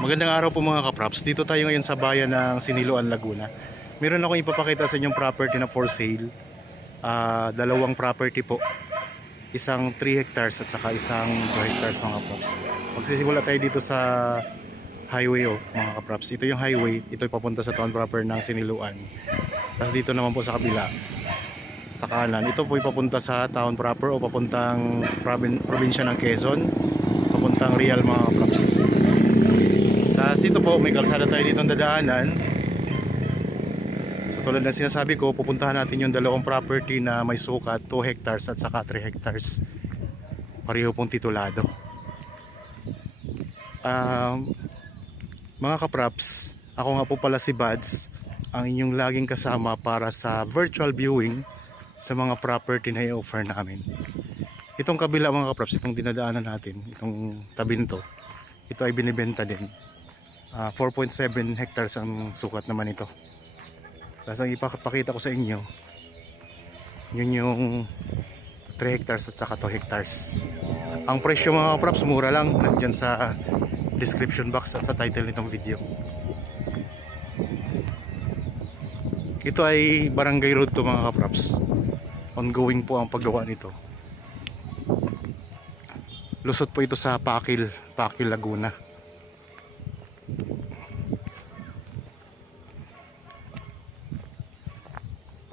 Magandang araw po mga kaprops. Dito tayo ngayon sa bayan ng Siniloan, Laguna. Meron akong ipapakita sa inyong property na for sale. Dalawang property po. Isang 3 hectares at saka isang 2 hectares mga kaprops. Magsisimula tayo dito sa highway mga kaprops. Ito yung highway. Ito yung papunta sa town proper ng Siniloan. Tapos dito naman po sa kabila, sa kanan, ito po yung papunta sa town proper o papuntang probinsya ng Quezon. Papuntang Real mga kaprops. Tapos ito po, may kalsada tayo dito ang dadaanan. So tulad ng sinasabi ko, pupuntahan natin yung dalawang property na may sukat 2 hectares at saka 3 hectares. Pareho pong titulado. Mga kaprops, ako nga po pala si Bads, ang inyong laging kasama para sa virtual viewing sa mga property na i-offer namin. Itong kabila mga kaprops, itong dinadaanan natin, itong tabi nito, ito ay binibenta din. 4.7 hectares ang sukat naman ito. Tapos ang ipapakita ko sa inyo, yun yung 3 hectares at saka 2 hectares. Ang presyo mga kaprops, mura lang. Nandyan sa description box at sa title nitong video. Ito ay barangay road to mga kaprops. Ongoing po ang paggawa nito. Lusot po ito sa Pakil, Laguna.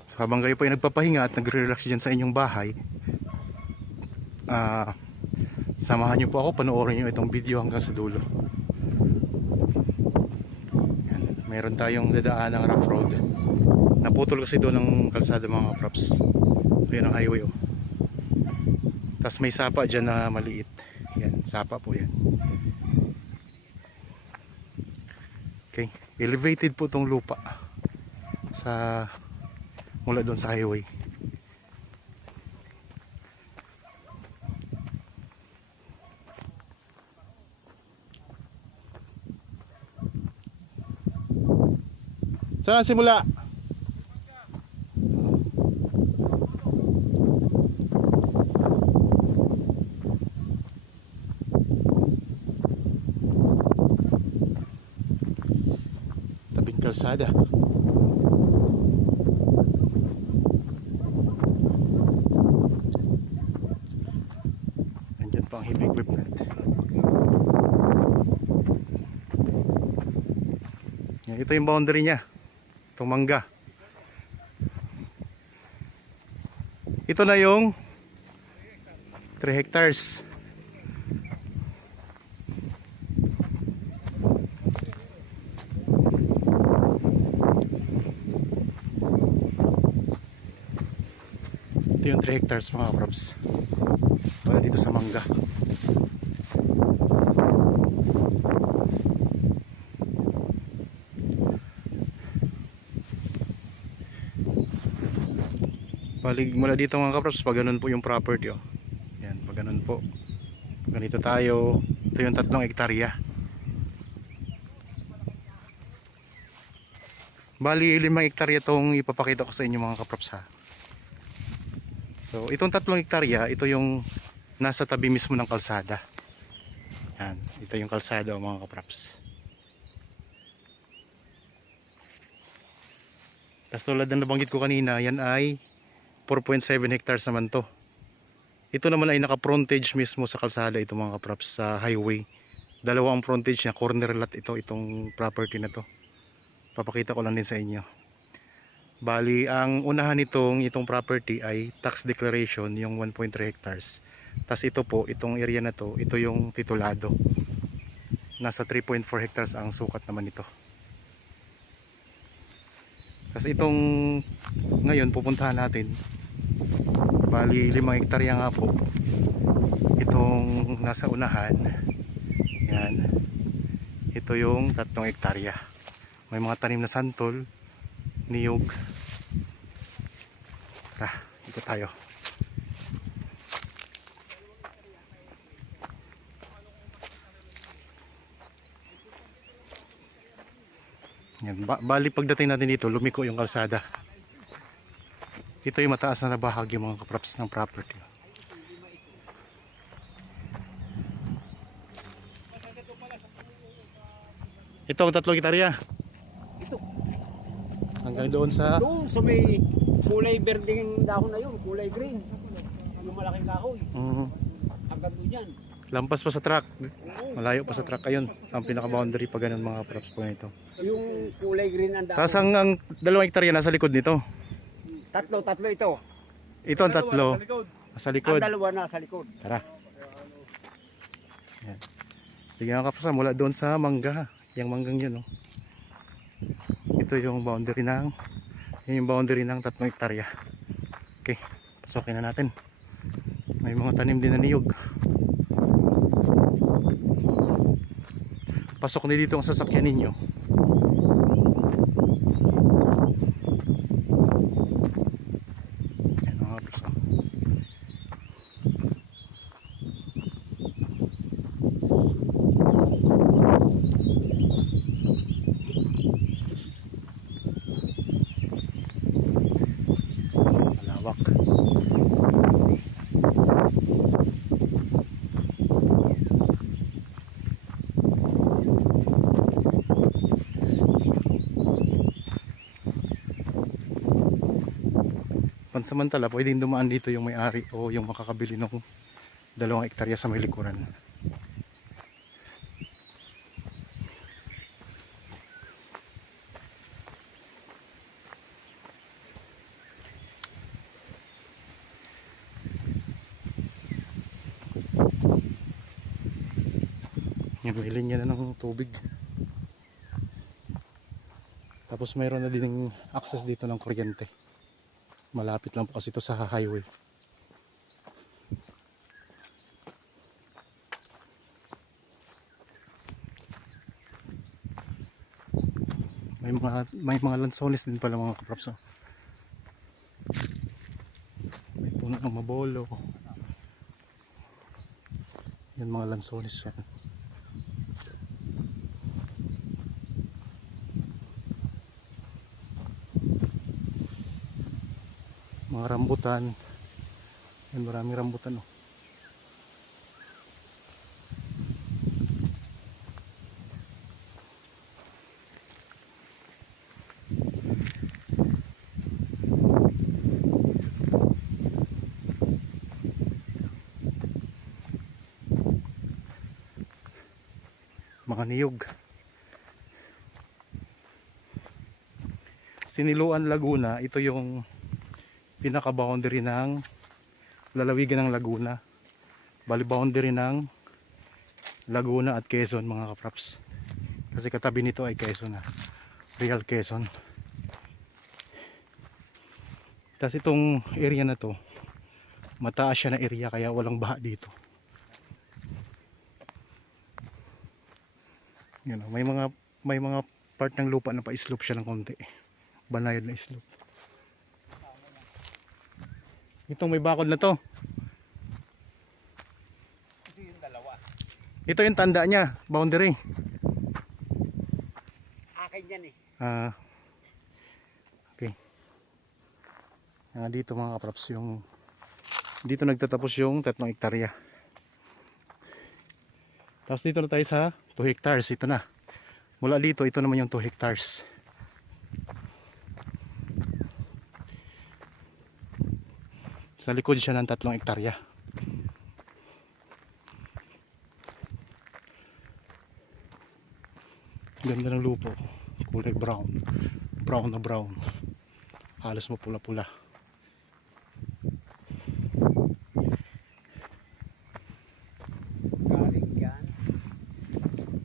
So, habang kayo po ay nagpapahinga at nagre-relax dyan sa inyong bahay, samahan nyo po ako, panoorin nyo itong video hanggang sa dulo. Yan. Meron tayong dadaan ng rough road. Naputol kasi doon ng kalsada mga props. So yan ang highway Tapos may sapa dyan na maliit. Yan, sapa po yan. Okay, elevated po itong lupa sa mula doon sa highway. Saan ang simula? Tabing kalsada. Nandyan pa ang heavy equipment. Ito yung boundary niya. Itong mangga. Ito na yung 3 hectares. Ito yung 3 hectares mga props. Wala dito sa mangga. Palig mula dito mga kaprops, pag ganun po yung property Yan, pag ganun po. Pag ganito tayo, ito yung 3 hektarya. Bali 5 hektarya itong ipapakita ko sa inyo mga kaprops ha. So itong 3 hektarya, ito yung nasa tabi mismo ng kalsada. Yan, ito yung kalsada mga kaprops. Tapos tulad na nabanggit ko kanina, yan ay 4.7 hectares naman to. Ito naman ay naka-frontage mismo sa kalsada ito mga kaprops, sa highway. Dalawa ang frontage niya, corner lot itong property na to. Papakita ko lang din sa inyo. Bali, ang unahan itong property ay tax declaration, yung 1.3 hectares. Tapos ito po, itong area na to, ito yung titulado. Nasa 3.4 hectares ang sukat naman ito. Tapos itong ngayon pupuntahan natin, bali 5 hektarya nga po itong nasa unahan. Yan, ito yung 3 hektarya. May mga tanim na santol, niyog. Ito tayo. Yan, bali pagdating natin dito, lumiko yung kalsada. Ito yung mataas na bahagi mga kaprops ng property. Ito ang 3 hektarya. Ito. Hanggang doon sa Doon sa may kulay berdeng dahon na yun, kulay green. Yung malaking kahoy. Hanggang doon yan. lampas pa sa truck. Oo. Malayo pa sa truck. Ayun, ang pinaka-boundary pa ganun mga props po nito. Yung kulay green ang dahon. Tapos ang 2 hektarya nasa likod nito. Tatlo ito. Ito ang 3 sa likod. Ang dalawa na sa likod. Tara. Yan. Sige mga kaprops, mula doon sa mangga. Yung manggang yun. Oh. Ito yung boundary ng 3 hektarya. Okay, pasokin na natin. May mga tanim din na niyog. Pasok na dito ang sasakyan ninyo. Ayan mga kaprops. Malawak. Pansamantala, pwedeng dumaan dito yung may-ari o yung makakabili ng 2 hektarya sa may likuran. Yan, may linya na ng tubig. Tapos mayroon na din access dito ng kuryente. Malapit lang po kasi ito sa highway. May mga lansones din pala mga kaprops. Oh. May puno ng mabolo. Yan mga lansones yan. Mga rambutan. Yan, maraming rambutan. Oh. Mga niyog. Siniluan Laguna, ito yung pinaka-boundary ng lalawigan ng Laguna. Bali boundary ng Laguna at Quezon mga kaprops. Kasi katabi nito ay Quezon na. Real Quezon. Tapos itong area na to, mataas siya na area kaya walang baha dito. Yun, may mga part ng lupa na pa-slope siya ng konti. Banayad na slope. Itong may bakod na to. Ito yung dalawa. Ito yung tanda niya, boundary. Akin yan eh. Okay. Dito mga kaprops yung dito nagtatapos yung 3 hektarya. Tapos dito na tayo sa 2 hectares. Ito na. Mula dito, ito naman yung 2 hectares. Sa likod siya ng 3 hektarya. Ganda ng lupo. Kulay brown. Brown na brown. Halos mapula-pula. Galing yan.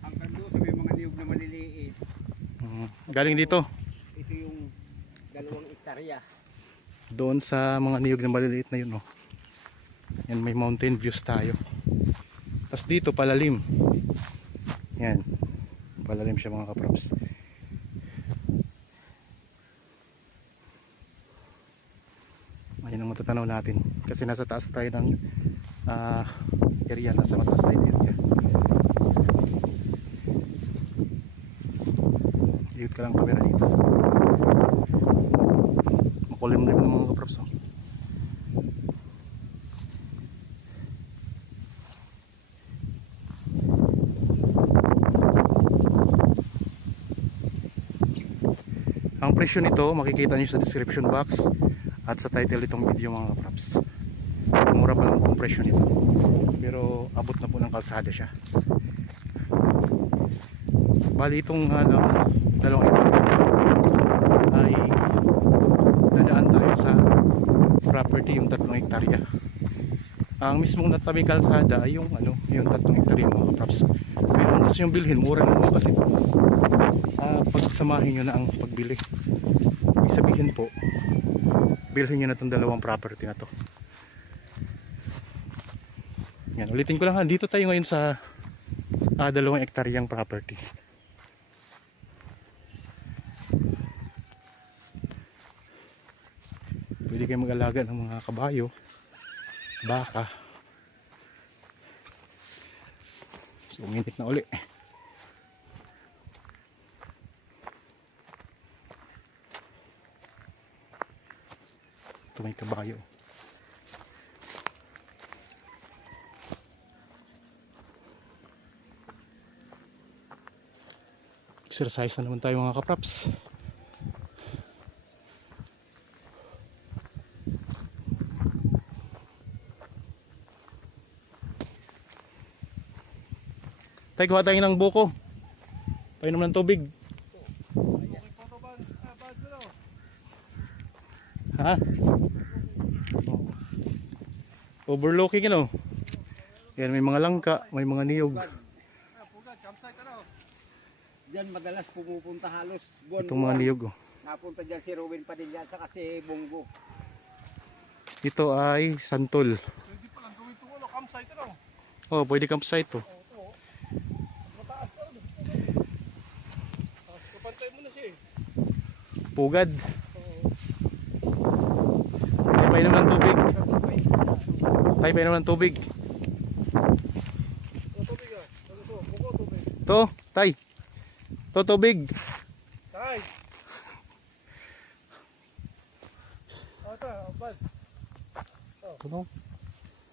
Hanggang doon sa may mga niyog na maliliit. Galing dito. Ito yung 2 hektarya. Doon sa mga niyog na maliliit na yun. Oh. Yan, may mountain views tayo. Tapos dito palalim. Yan. Palalim siya mga kaprops. Ayun ang matatanaw natin. Kasi nasa taas tayo ng area. Nasa mataas tayo area. Ikot ka lang camera dito. Makulimlim ng mga kaprops. Oh. presyo nito makikita nyo sa description box at sa title itong video mga kaprops. Mura pa lang ang presyo nito, pero abot na po ng kalsada siya. Bali itong dalawang ito ay dadaan tayo sa property yung 3 hektarya. Ang mismong natabing kalsada ay yung yung 3 hektarya mga kaprops. Pero kung gusto nyo bilhin, mura naman kasi pagsamahin nyo na ang pagbili. Ibig sabihin po, bilhin nyo na itong dalawang property na to. Yan, ulitin ko lang ha, dito tayo ngayon sa 2 hektaryang property. Pwede kayo mag-alaga ng mga kabayo, baka. So uminit na uli. Ito may kabayo. Exercise na naman tayo mga kaprops. Tay, kuha tayo ng buko. Painom ng tubig. Ha? Overlooking Yan, may mga langka, may mga niyog. Diyan madalas pumupunta halos buwan. Itong mga niyog Napunta diyan si Ruben Padilla at si Bongo. Ito ay santol. Pwede pa lang gawin ito campsite Oh, pwede campsite to. Mataas pa rin. Tapos kapantay mo na siya Pugad. Tay, painom ng tubig. Tay, painom ng tubig. To, tay. To, tubig. Tay. Ata, abad. Ano?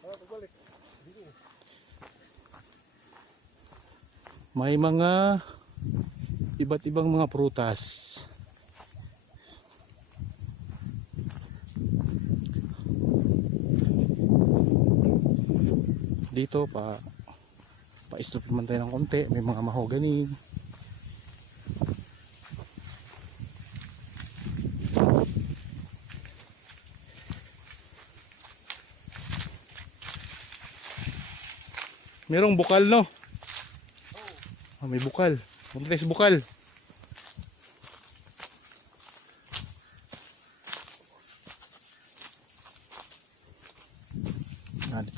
Pagbalik. May mga iba't ibang mga prutas. Dito pa-islop naman tayo ng konti. May mga mahogany. Merong bukal may bukal. Punta tayo sa bukal.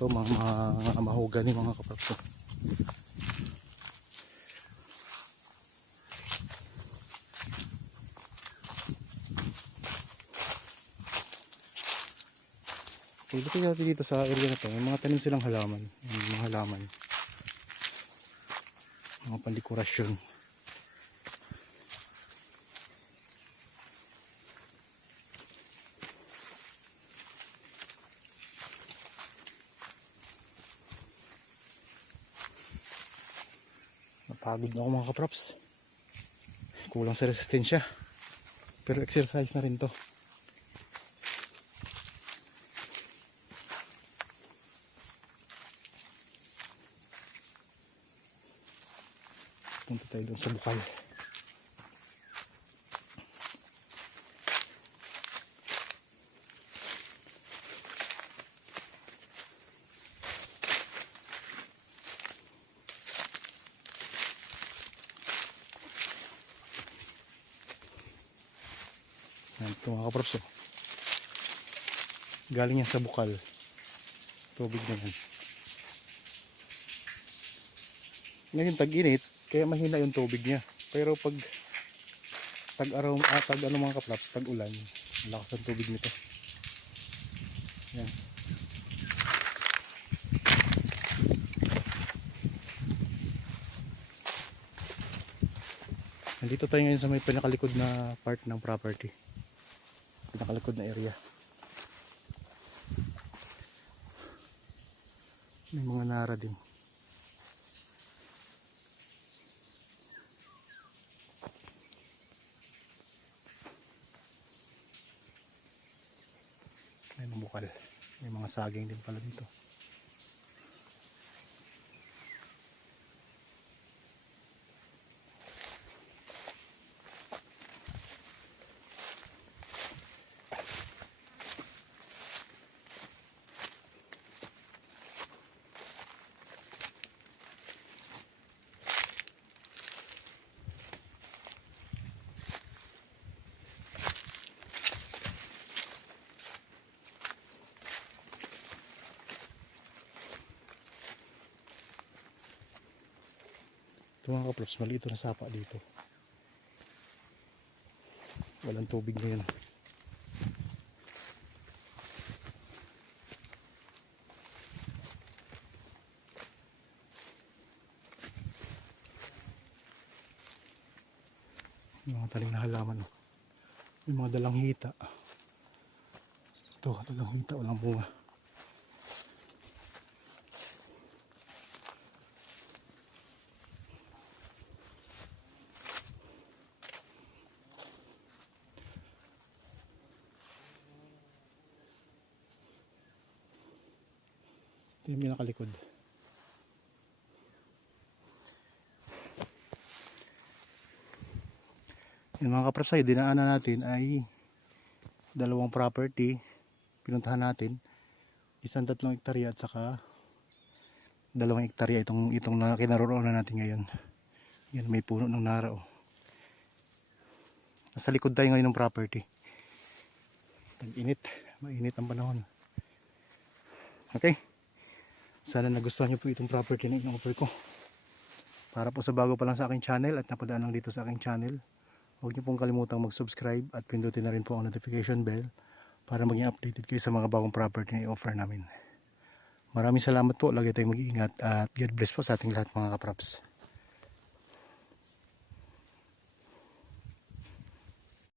Ito mga mahogany mga kaprops. Pwede tayo dito sa area na to. May mga tanim silang halaman. May mga halaman. Mga pandekorasyon. Napagod na ako mga kaprops. Kulang sa resistensya. Pero exercise na rin to. Punta tayo doon sa bukal. Ito mga kaprops galing yan sa bukal. Tubig na yan. Ngayon tag-init, kaya mahina yung tubig niya. Pero pag tag-araw, mga kaprops, tag-ulan, malakas ang tubig nito. Yan. Nandito tayo ngayon sa may pinakalikod na part ng property. Pinakalikod na area. May mga nara din. bukal. May mga saging din pala dito. Ito mga kaprops, maliit na sapa dito. Walang tubig ngayon. Yung mga taling na halaman. Yung mga dalang hita. Ito, dalang hita, walang bunga. Ito yung pinakalikod. Yung mga kaprops ay dinaanan natin ay dalawang property. Pinuntahan natin. Isang 3 hektarya at saka 2 hektarya itong na kinaroroonan natin ngayon. Yan, may puno ng narao. Nasa likod tayo ngayon ng property. Tag-init. Mainit ang panahon. Okay. Sana nagustuhan nyo po itong property na in-offer ko. Para po sa bago pa lang sa aking channel at napadaan lang dito sa aking channel, huwag nyo pong kalimutang mag-subscribe at pindutin na rin po ang notification bell para maging updated kayo sa mga bagong property na i-offer namin. Maraming salamat po. Lagi tayong mag-iingat at God bless po sa ating lahat mga kaprops.